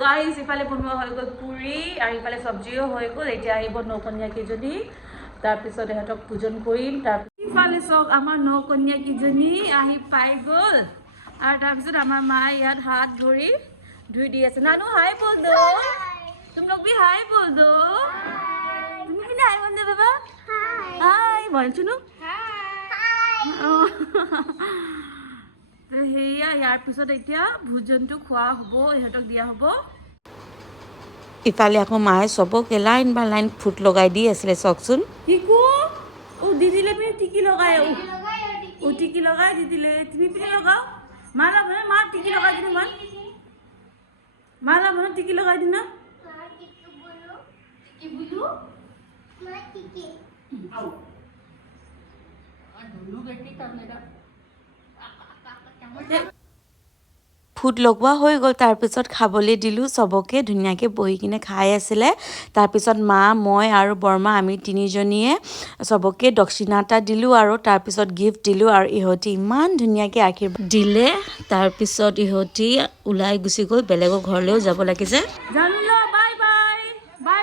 guys ইফালে বনোৱা হৈ গ'ল পুৰি আৰু ইফালে চব্জিও হৈ গ'ল এতিয়া আহিব নকন্যা কেইজনী তাৰপিছত ইহঁতক পূজন কৰিম ইফালে চাওক আমাৰ নকন্যা কেইজনী আহি পাই গ'ল আৰু তাৰপিছত আমাৰ মায়ে ইয়াত হাত ভৰি ধুই দি আছে নানু হাই বল দো तुम लोग भी हाय बोल दो तुम भी हाय बोल दो बाबा हाय बोल सुनो तो हेया यार पिছত এতিয়া ভোজনটো খোৱা হ'ব ইহঁতক দিয়া হ'ব ইফালে আকৌ মায়ে চবকে লাইন বা লাইন ফুট লগাই দি আছিলে চাওকচোন টিকু ও দিদিলে পিনে টিকি লগাই ও টিকি লগাই দিদিলে তুমি পিনে লগাও মালা মানে মা টিকি লগাই দিনা মালা মানে টিকি লগাই দিনা টিকি বুলু মা টিকি আও দুলু বেটি তা মেরা ফুট লগোৱা হৈ গ'ল তাৰপিছত খাবলৈ দিলোঁ চবকে ধুনীয়াকৈ বহি কিনে খাই আছিলে তাৰপিছত মা মই আৰু বৰমা আমি তিনিজনীয়ে চবকে দক্ষিণা এটা দিলোঁ আৰু তাৰপিছত গিফ্ট দিলোঁ আৰু ইহঁতি ইমান ধুনীয়াকৈ আশীৰ্বাদ দিলে তাৰপিছত ইহঁতি ওলাই গুচি গ'ল বেলেগৰ ঘৰলৈও যাব লাগিছে জানো বাই বাই বাই